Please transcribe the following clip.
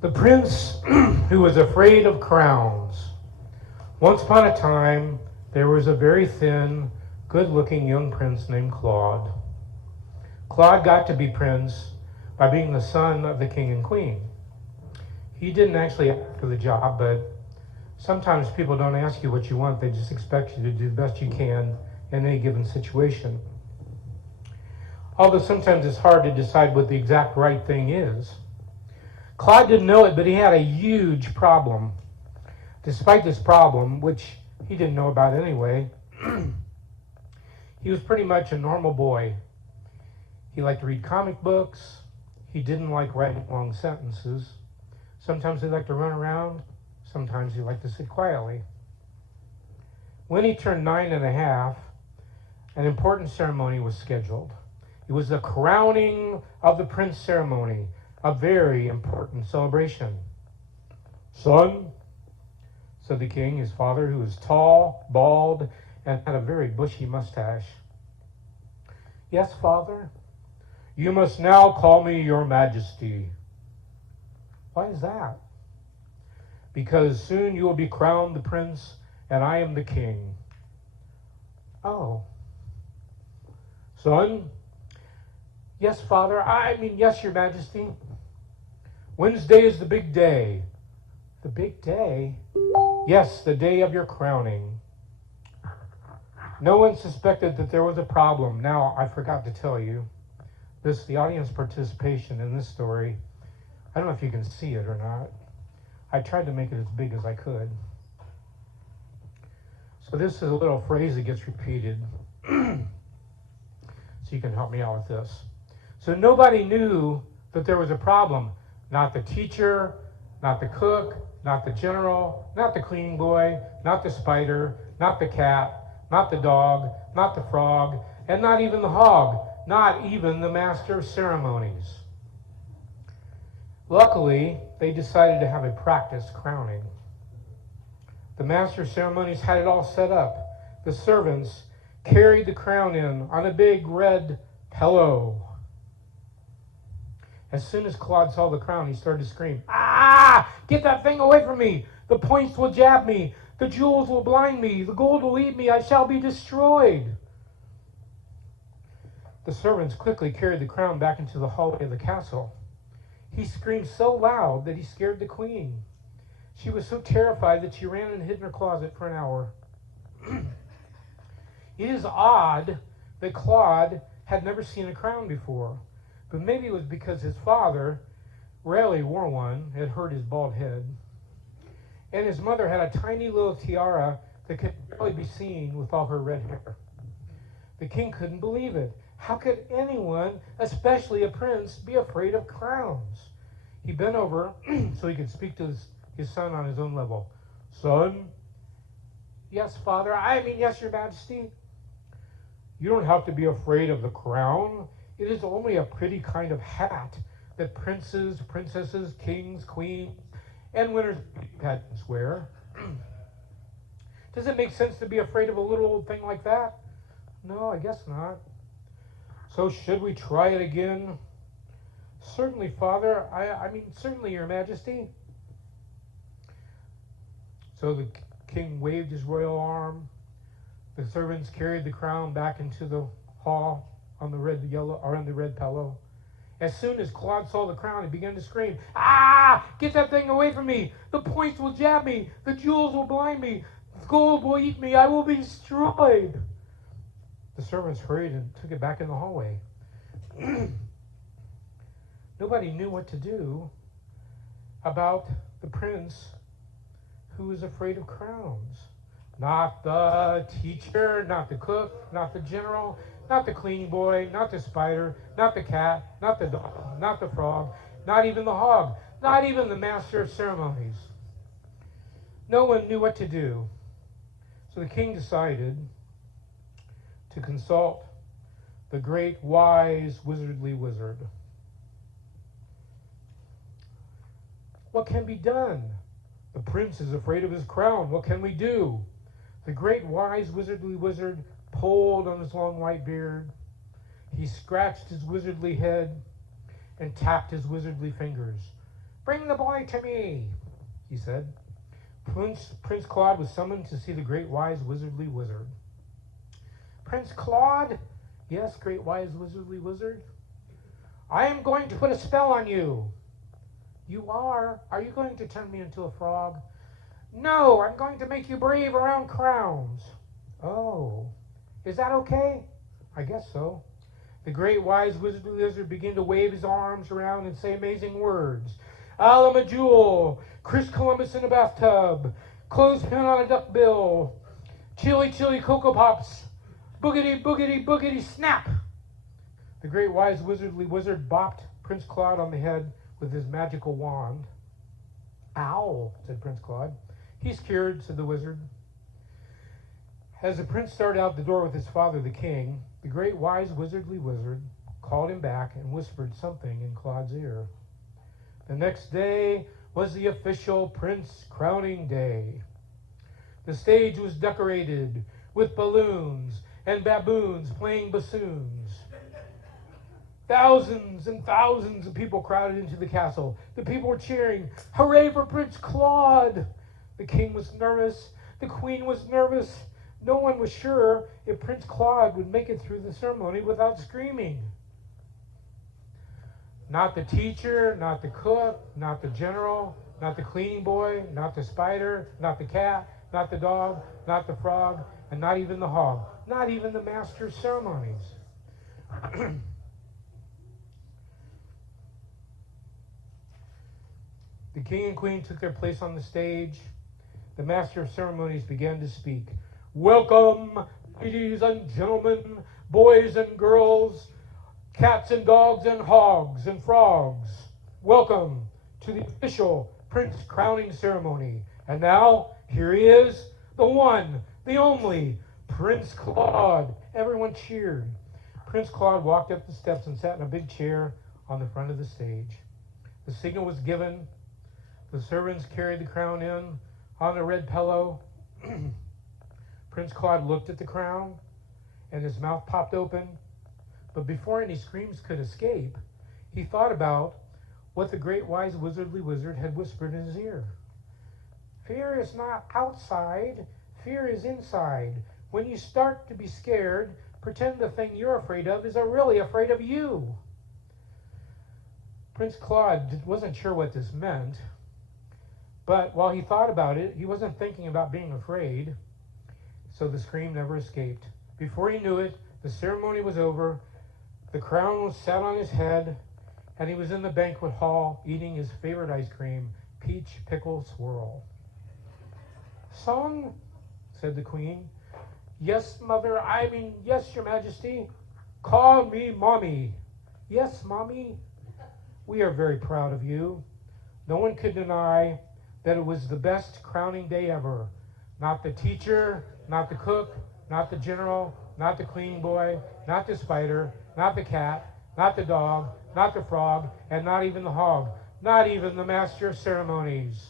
The prince who was afraid of crowns. Once upon a time, there was a very thin, good-looking young prince named Claude. Claude got to be prince by being the son of the king and queen. He didn't actually ask for the job, but sometimes people don't ask you what you want. They just expect you to do the best you can in any given situation. Although sometimes it's hard to decide what the exact right thing is. Claude didn't know it, but he had a huge problem. Despite this problem, which he didn't know about anyway, he was pretty much a normal boy. He liked to read comic books. He didn't like writing long sentences. Sometimes he liked to run around. Sometimes he liked to sit quietly. When he turned 9 and a half, an important ceremony was scheduled. It was the crowning of the prince ceremony, a very important celebration. "Son," said the king, his father, who was tall, bald, and had a very bushy mustache. "Yes, father?" "You must now call me your majesty." "Why is that?" "Because soon you will be crowned the prince, and I am the king." "Oh." "Son?" "Yes, father. Yes, your majesty." "Wednesday is the big day." "The big day?" "Yes, the day of your crowning." No one suspected that there was a problem. Now, I forgot to tell you, the audience participation in this story, I don't know if you can see it or not. I tried to make it as big as I could. So this is a little phrase that gets repeated. So you can help me out with this. So nobody knew that there was a problem. Not the teacher, not the cook, not the general, not the cleaning boy, not the spider, not the cat, not the dog, not the frog, and not even the hog, not even the master of ceremonies. Luckily, they decided to have a practice crowning. The master of ceremonies had it all set up. The servants carried the crown in on a big red pillow. As soon as Claude saw the crown, he started to scream, "Ah! Get that thing away from me! The points will jab me! The jewels will blind me! The gold will eat me! I shall be destroyed!" The servants quickly carried the crown back into the hallway of the castle. He screamed so loud that he scared the queen. She was so terrified that she ran and hid in her closet for an hour. It is odd that Claude had never seen a crown before, but maybe it was because his father rarely wore one, had hurt his bald head, and his mother had a tiny little tiara that could barely be seen with all her red hair. The king couldn't believe it. How could anyone, especially a prince, be afraid of crowns? He bent over so he could speak to his son on his own level. "Son?" "Yes, father. Yes, your majesty." "You don't have to be afraid of the crown. It is only a pretty kind of hat that princes, princesses, kings, queens, and winners pageants wear. Does it make sense to be afraid of a little old thing like that?" "No, I guess not." "So should we try it again?" "Certainly, father. Certainly, your majesty." So the king waved his royal arm. The servants carried the crown back into the hall on the red pillow. As soon as Claude saw the crown, he began to scream, "Ah! Get that thing away from me! The points will jab me! The jewels will blind me! The gold will eat me! I will be destroyed!" The servants hurried and took it back in the hallway. Nobody knew what to do about the prince who was afraid of crowns. Not the teacher, not the cook, not the general, not the cleaning boy, not the spider, not the cat, not the dog, not the frog, not even the hog, not even the master of ceremonies. No one knew what to do. So the king decided to consult the great, wise, wizardly wizard. What can be done? The prince is afraid of his crown. What can we do? The great, wise, wizardly wizard pulled on his long white beard. He scratched his wizardly head and tapped his wizardly fingers. Bring the boy to me, he said. Prince Claude was summoned to see the great wise wizardly wizard. Prince Claude? Yes, great wise wizardly wizard. I am going to put a spell on you. You are? Are you going to turn me into a frog? No, I'm going to make you brave around crowns. Oh, is that okay? I guess so. The great wise wizardly wizard began to wave his arms around and say amazing words. Alamajewel, Chris Columbus in a bathtub, clothespin on a duck bill, chili chili Cocoa Pops, boogity boogity boogity snap. The great wise wizardly wizard bopped Prince Claude on the head with his magical wand. Ow, said Prince Claude. He's cured, said the wizard. As the prince started out the door with his father, the king, the great wise wizardly wizard called him back and whispered something in Claude's ear. The next day was the official prince crowning day. The stage was decorated with balloons and baboons playing bassoons. Thousands and thousands of people crowded into the castle. The people were cheering, "Hooray for Prince Claude!" The king was nervous. The queen was nervous. No one was sure if Prince Claude would make it through the ceremony without screaming. Not the teacher, not the cook, not the general, not the cleaning boy, not the spider, not the cat, not the dog, not the frog, and not even the hog. Not even the master of ceremonies. The king and queen took their place on the stage. The master of ceremonies began to speak. Welcome, ladies and gentlemen, boys and girls, cats and dogs and hogs and frogs. Welcome to the official prince crowning ceremony. And now, here he is, the one, the only, Prince Claude. Everyone cheered. Prince Claude walked up the steps and sat in a big chair on the front of the stage. The signal was given. The servants carried the crown in on a red pillow. Prince Claude looked at the crown, and his mouth popped open. But before any screams could escape, he thought about what the great wise wizardly wizard had whispered in his ear. Fear is not outside, fear is inside. When you start to be scared, pretend the thing you're afraid of is really afraid of you. Prince Claude wasn't sure what this meant, but while he thought about it, he wasn't thinking about being afraid, so the scream never escaped. Before he knew it, the ceremony was over, the crown was set on his head, and he was in the banquet hall eating his favorite ice cream, peach pickle swirl. Son, said the queen. Yes, mother, yes, your majesty. Call me mommy. Yes, mommy. We are very proud of you. No one could deny that it was the best crowning day ever. Not the teacher, not the cook, not the general, not the cleaning boy, not the spider, not the cat, not the dog, not the frog, and not even the hog, not even the master of ceremonies.